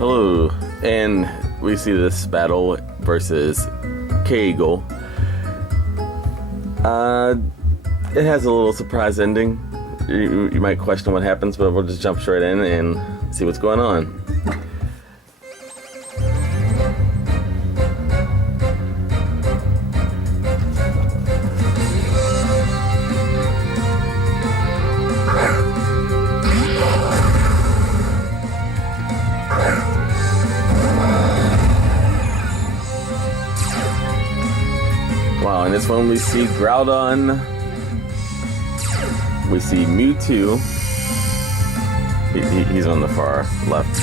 Hello, and we see this battle versus K-Eagle. It has a little surprise ending. You might question what happens, but we'll just jump straight in and see what's going on. Wow, in this one we see Groudon, we see Mewtwo, he's on the far left,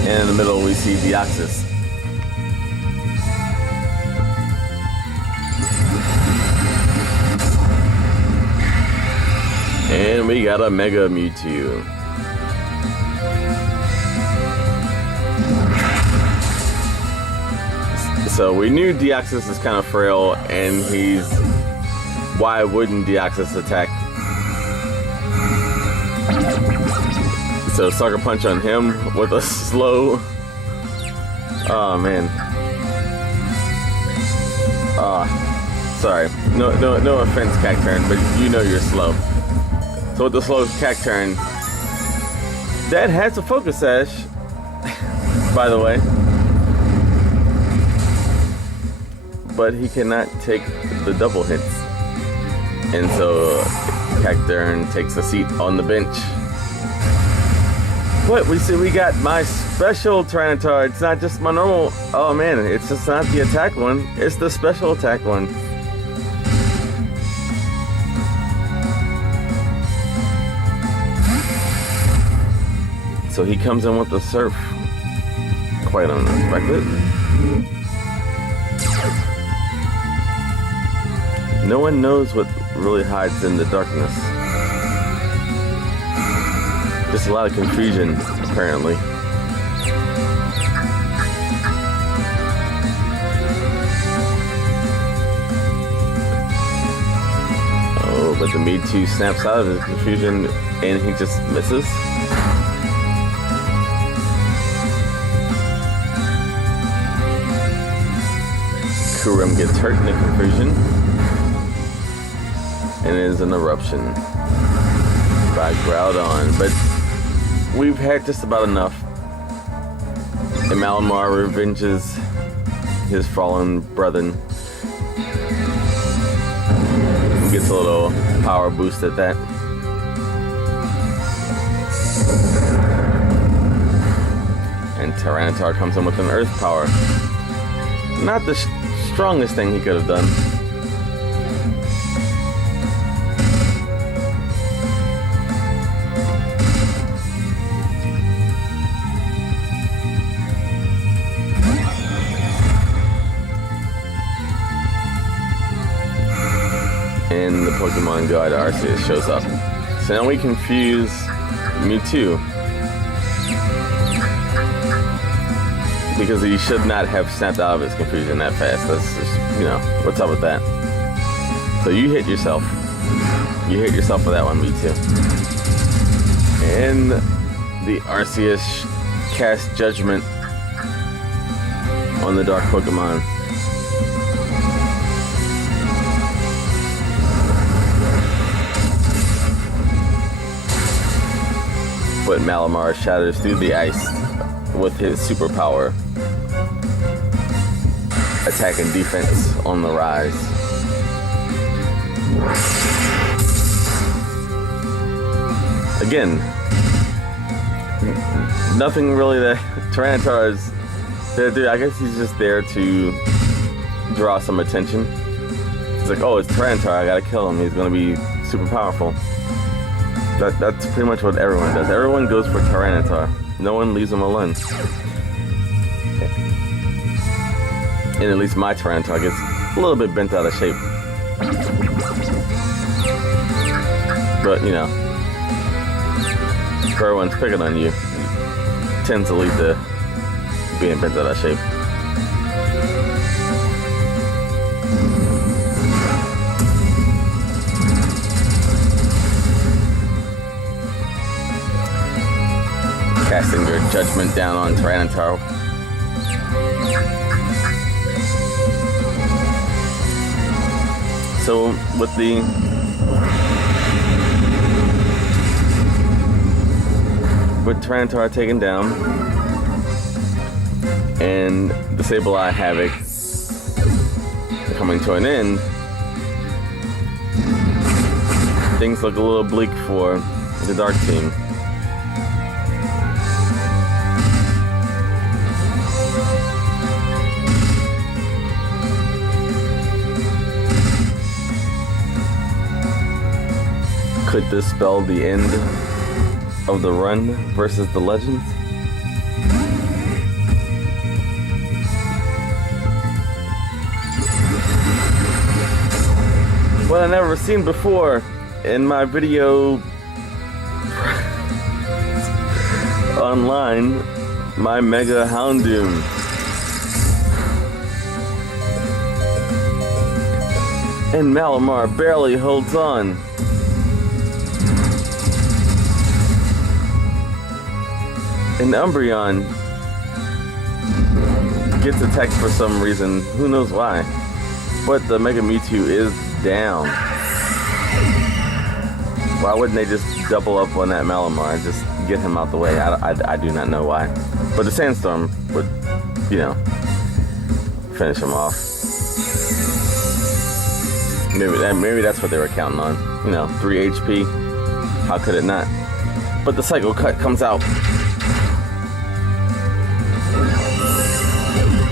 and in the middle we see Deoxys. And we got a Mega Mewtwo. So we knew Deoxys is kind of frail, and why wouldn't Deoxys attack? So Sucker Punch on him with a slow. Oh man. Sorry. No offense, Cacturn, but you know you're slow. So with the slow Cacturn, that has a Focus Sash, by the way. But he cannot take the double hits. And so Cacturn takes a seat on the bench. What? We got my special Tyranitar. It's not just my normal. Oh man, it's just not the attack one. It's the special attack one. So he comes in with the Surf. Quite unexpected. No one knows what really hides in the darkness. Just a lot of confusion, apparently. Oh, but the Mewtwo snaps out of his confusion and he just misses. Kurum gets hurt in the confusion. And it is an eruption by Groudon, but we've had just about enough. And Malamar revenges his fallen brethren. He gets a little power boost at that. And Tyranitar comes in with an Earth Power. Not the strongest thing he could have done. And the Pokemon Guide Arceus shows up. So now we confuse Mewtwo. Because he should not have snapped out of his confusion that fast. That's just, what's up with that? So you hit yourself. You hit yourself for that one, Mewtwo. And the Arceus cast Judgment on the Dark Pokemon. But Malamar shatters through the ice with his superpower. Attack and defense on the rise. Again, nothing really that Tyranitar is there to do. I guess he's just there to draw some attention. It's like, oh, it's Tyranitar, I gotta kill him. He's gonna be super powerful. That's pretty much what everyone does. Everyone goes for Tyranitar. No one leaves him alone. And at least my Tyranitar gets a little bit bent out of shape. But, if everyone's picking on you, it tends to lead to being bent out of shape. Casting Grid judgment down on Tyranitar. So with Tyranitar taken down and the Sableye Havoc coming to an end, things look a little bleak for the Dark Team. Could this spell the end of the run versus the Legends? What I never seen before in my video online, my Mega Houndoom. And Malamar barely holds on. And Umbreon gets attacked for some reason, who knows why. But the Mega Mewtwo is down. Why wouldn't they just double up on that Malamar and just get him out the way? I do not know why. But the Sandstorm would, you know, finish him off. Maybe that's what they were counting on. You know, 3 HP. How could it not? But the Psycho Cut comes out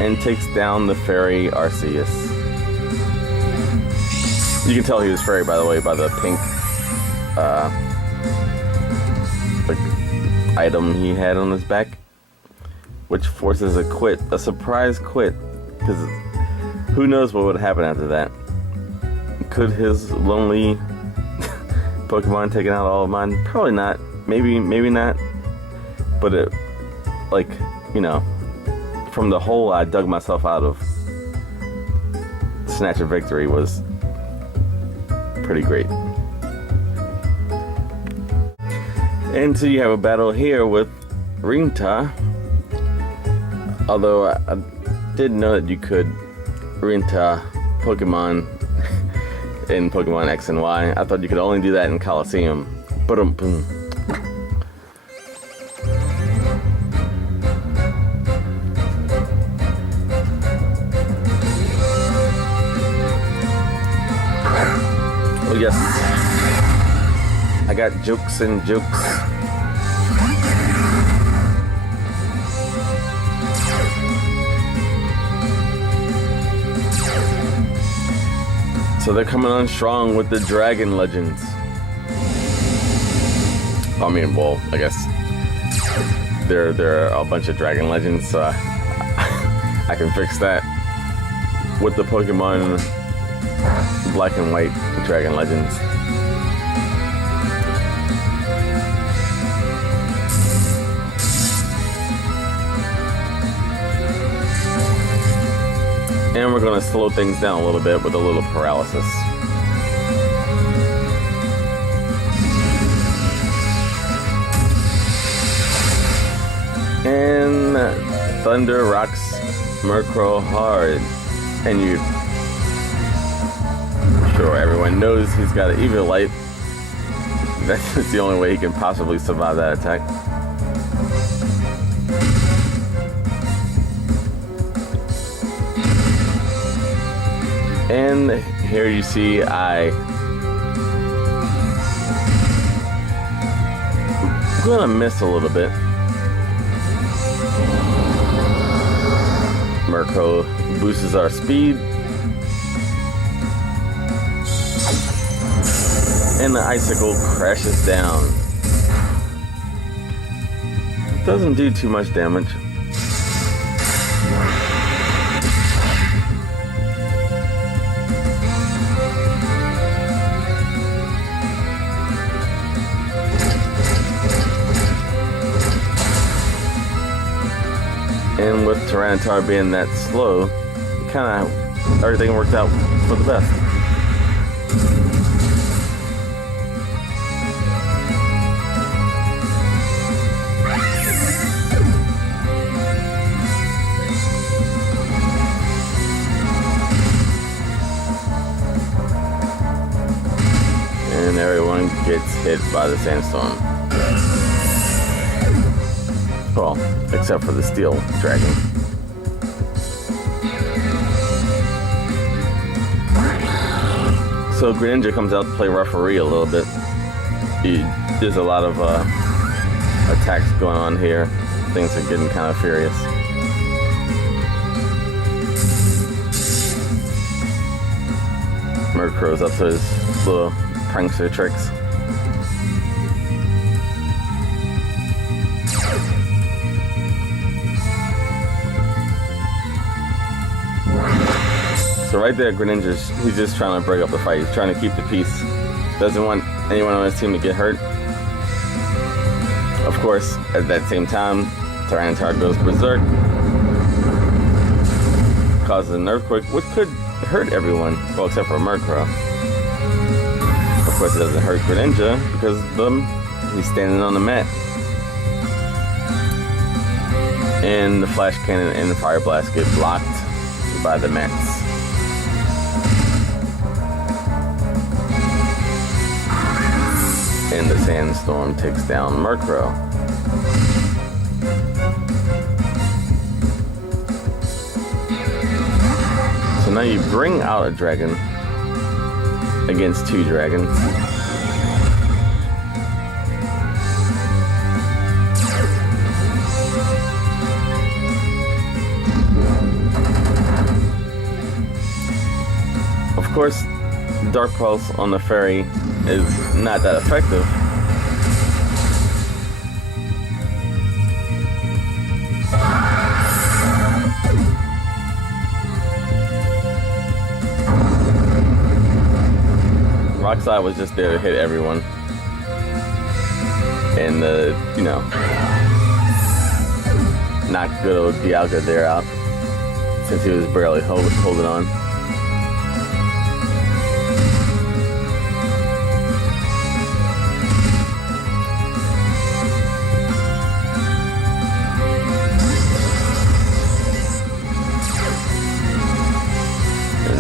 and takes down the Fairy Arceus. You can tell he was fairy, by the way, by the pink item he had on his back, which forces a surprise quit, because who knows what would happen after that. Could his lonely Pokemon taking out all of mine? Probably not. Maybe not. But it, like, you know, from the hole I dug myself out of, Snatch a Victory was pretty great. And so you have a battle here with Rinta. Although I didn't know that you could Rinta Pokemon in Pokemon X and Y. I thought you could only do that in Coliseum. Boom. Oh yes, I got jokes and jokes. So they're coming on strong with the Dragon Legends. I mean, well, I guess there are a bunch of Dragon Legends, so I can fix that with the Pokemon Black and White Dragon Legends. And we're going to slow things down a little bit with a little paralysis. And Thunder rocks Murkrow hard. And you... Sure, everyone knows he's got an Eviolite. That's the only way he can possibly survive that attack. And here you see I'm gonna miss a little bit. Murkrow boosts our speed. And the Icicle crashes down. Doesn't do too much damage. And with Tyranitar being that slow, kind of everything worked out for the best. everyone gets hit by the sandstorm. Well, except for the steel dragon. So Greninja comes out to play referee a little bit. There's a lot of attacks going on here. Things are getting kind of furious. Murkrow's up to his little prankster tricks. So right there, Greninja's, he's just trying to break up the fight. He's trying to keep the peace. Doesn't want anyone on his team to get hurt. Of course, at that same time, Tyranitar goes berserk. Causes an earthquake, which could hurt everyone, well, except for Murkrow. Of course, it doesn't hurt Greninja because he's standing on the mat. And the Flash Cannon and the Fire Blast get blocked by the mats. And the Sandstorm takes down Murkrow. So now you bring out a dragon against two dragons. Of course, Dark Pulse on the fairy is not that effective. Rock Slide was just there to hit everyone. And knock good old Dialga there out since he was barely holding on.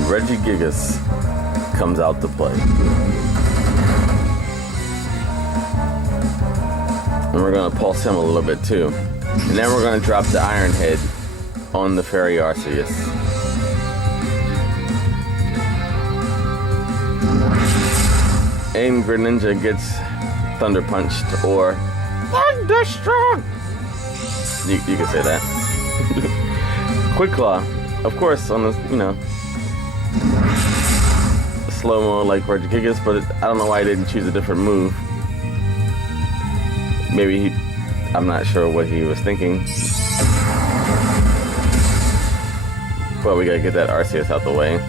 Regigigas comes out to play. And we're going to pulse him a little bit too. And then we're going to drop the Iron Head on the Fairy Arceus. And Greninja gets Thunder Punched or Thunderstruck. You can say that. Quick Claw, of course, on the, slow-mo like Regigigas, but I don't know why he didn't choose a different move. Maybe I'm not sure what he was thinking. But we gotta get that Arceus out the way.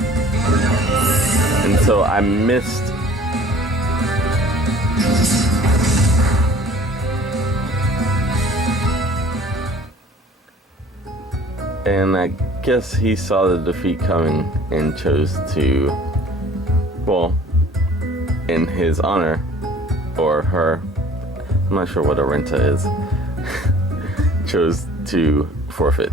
And so I missed and I guess he saw the defeat coming and chose to, well, in his honor, or her, I'm not sure what Arenta is, chose to forfeit.